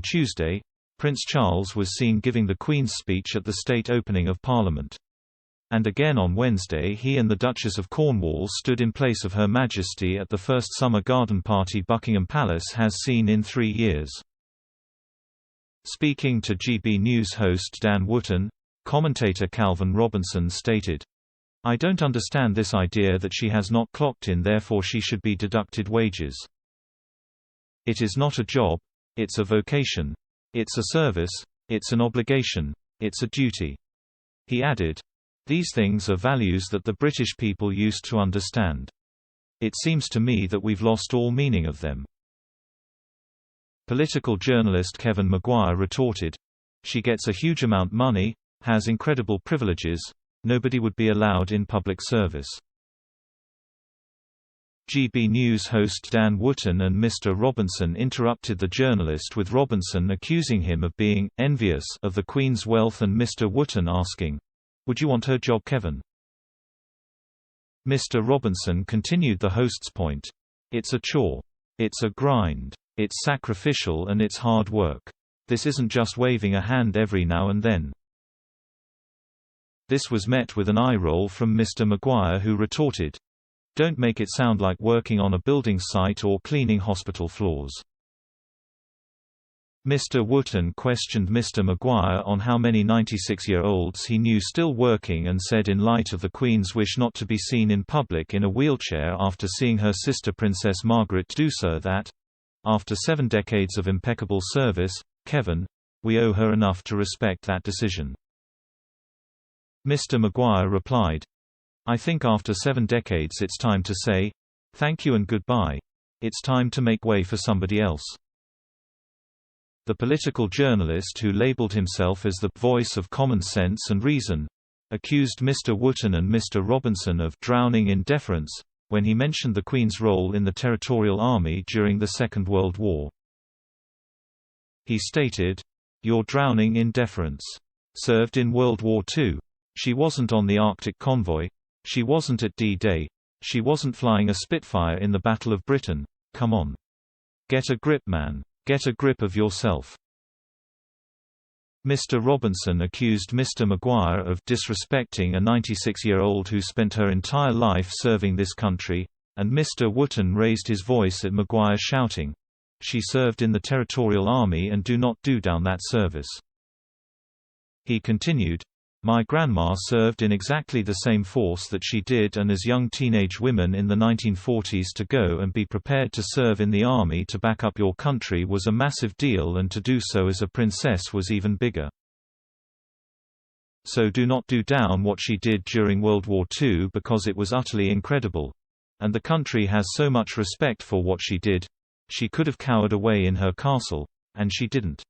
On Tuesday, Prince Charles was seen giving the Queen's speech at the state opening of Parliament. And again on Wednesday he and the Duchess of Cornwall stood in place of Her Majesty at the first summer garden party Buckingham Palace has seen in 3 years. Speaking to GB News host Dan Wootton, commentator Calvin Robinson stated, "I don't understand this idea that she has not clocked in, therefore she should be deducted wages. It is not a job, it's a vocation. It's a service, it's an obligation, it's a duty." He added, "These things are values that the British people used to understand. It seems to me that we've lost all meaning of them." Political journalist Kevin Maguire retorted, "She gets a huge amount money, has incredible privileges, nobody would be allowed in public service." GB News host Dan Wootton and Mr. Robinson interrupted the journalist, with Robinson accusing him of being envious of the Queen's wealth and Mr. Wootton asking, "Would you want her job, Kevin?" Mr. Robinson continued the host's point, "It's a chore. It's a grind. It's sacrificial and it's hard work. This isn't just waving a hand every now and then." This was met with an eye roll from Mr. Maguire, who retorted, "Don't make it sound like working on a building site or cleaning hospital floors." Mr. Wootton questioned Mr. Maguire on how many 96-year-olds he knew still working and said, in light of the Queen's wish not to be seen in public in a wheelchair after seeing her sister Princess Margaret do so, that, "After 7 decades of impeccable service, Kevin, we owe her enough to respect that decision." Mr. Maguire replied, "I think after 7 decades it's time to say, thank you and goodbye. It's time to make way for somebody else." The political journalist, who labeled himself as the voice of common sense and reason, accused Mr. Wootton and Mr. Robinson of drowning in deference when he mentioned the Queen's role in the Territorial Army during the Second World War. He stated, "You're drowning in deference. Served in World War II. She wasn't on the Arctic convoy. She wasn't at D-Day. She wasn't flying a Spitfire in the Battle of Britain. Come on. Get a grip, man. Get a grip of yourself." Mr. Robinson accused Mr. Maguire of disrespecting a 96-year-old who spent her entire life serving this country, and Mr. Wootton raised his voice at Maguire, shouting, "She served in the Territorial Army and do not do down that service." He continued, "My grandma served in exactly the same force that she did, and as young teenage women in the 1940s to go and be prepared to serve in the army to back up your country was a massive deal, and to do so as a princess was even bigger. So do not do down what she did during World War II, because it was utterly incredible. And the country has so much respect for what she did. She could have cowered away in her castle, and she didn't."